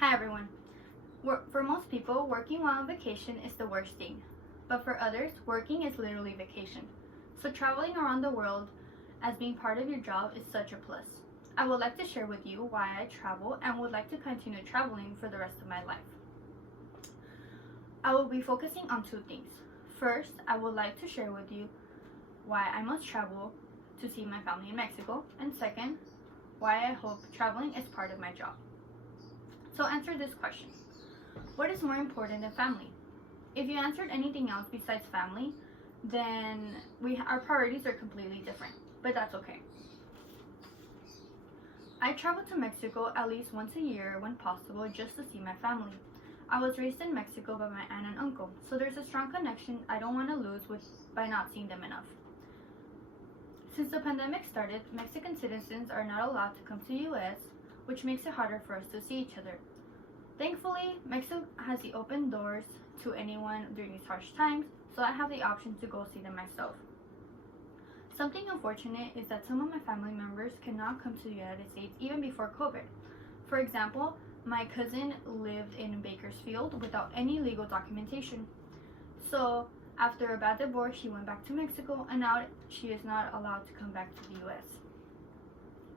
Hi everyone. For most people, working while on vacation is the worst thing. But for others, working is literally vacation. So traveling around the world as being part of your job is such a plus. I would like to share with you why I travel and would like to continue traveling for the rest of my life. I will be focusing on two things. First, I would like to share with you why I must travel to see my family in Mexico, and second, why I hope traveling is part of my job. So answer this question. What is more important than family? If you answered anything else besides family, then our priorities are completely different, but that's okay. I travel to Mexico at least once a year when possible just to see my family. I was raised in Mexico by my aunt and uncle, so there's a strong connection I don't want to lose by not seeing them enough. Since the pandemic started, Mexican citizens are not allowed to come to the US, which makes it harder for us to see each other. Thankfully, Mexico has the open doors to anyone during these harsh times, so I have the option to go see them myself. Something unfortunate is that some of my family members cannot come to the United States even before COVID. For example, my cousin lived in Bakersfield without any legal documentation. So after a bad divorce, she went back to Mexico, and now she is not allowed to come back to the US.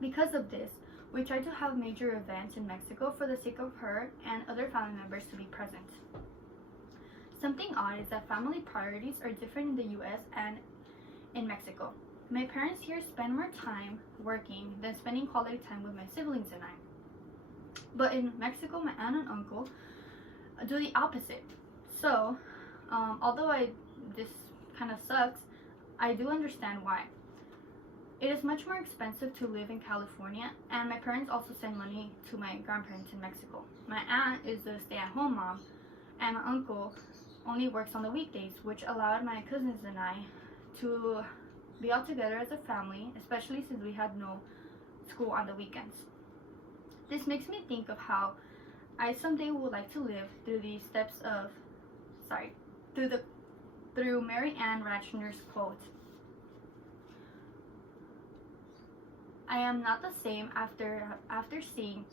Because of this, we try to have major events in Mexico for the sake of her and other family members to be present. Something odd is that family priorities are different in the US and in Mexico. My parents here spend more time working than spending quality time with my siblings and I. But in Mexico, my aunt and uncle do the opposite. So, although this kind of sucks, I do understand why. It is much more expensive to live in California, and my parents also send money to my grandparents in Mexico. My aunt is a stay-at-home mom, and my uncle only works on the weekdays, which allowed my cousins and I to be all together as a family, especially since we had no school on the weekends. This makes me think of how I someday would like to live through the steps of, through Mary Ann Ratchner's quote. I am not the same after seeing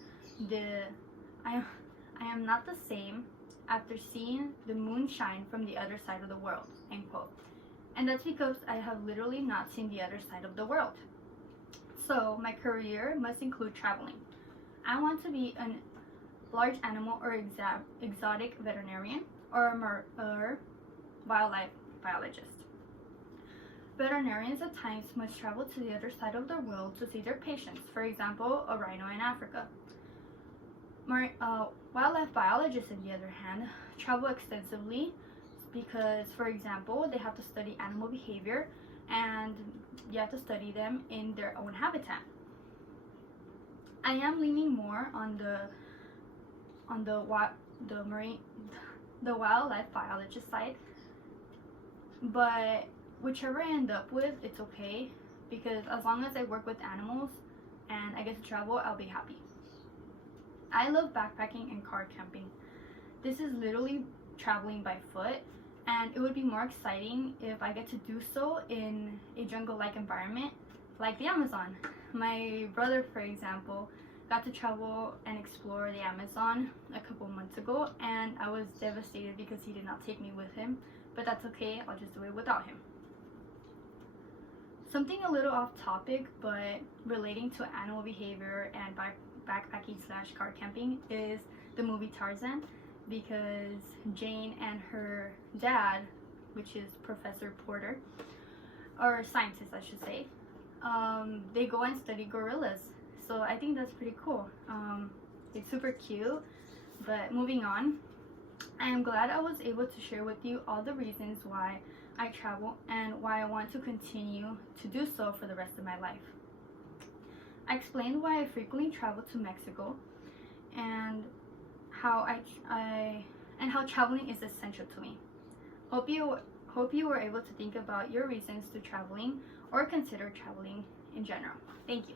the moon shine from the other side of the world, end quote. And that's because I have literally not seen the other side of the world. So my career must include traveling. I want to be a large animal or exotic veterinarian or a wildlife biologist. Veterinarians at times must travel to the other side of the world to see their patients, for example, a rhino in Africa. Wildlife biologists, on the other hand, travel extensively because, for example, they have to study animal behavior and you have to study them in their own habitat. I am leaning more on the wildlife biologist side, but whichever I end up with, it's okay, because as long as I work with animals and I get to travel, I'll be happy. I love backpacking and car camping. This is literally traveling by foot, and it would be more exciting if I get to do so in a jungle-like environment like the Amazon. My brother, for example, got to travel and explore the Amazon a couple months ago, and I was devastated because he did not take me with him, but that's okay, I'll just do it without him. Something a little off topic, but relating to animal behavior and backpacking/car camping is the movie Tarzan, because Jane and her dad, which is Professor Porter, or scientist I should say, they go and study gorillas. So I think that's pretty cool. It's super cute, but moving on, I am glad I was able to share with you all the reasons why I travel and why I want to continue to do so for the rest of my life. I explained why I frequently travel to Mexico and how how traveling is essential to me. Hope you were able to think about your reasons to traveling or consider traveling in general. Thank you.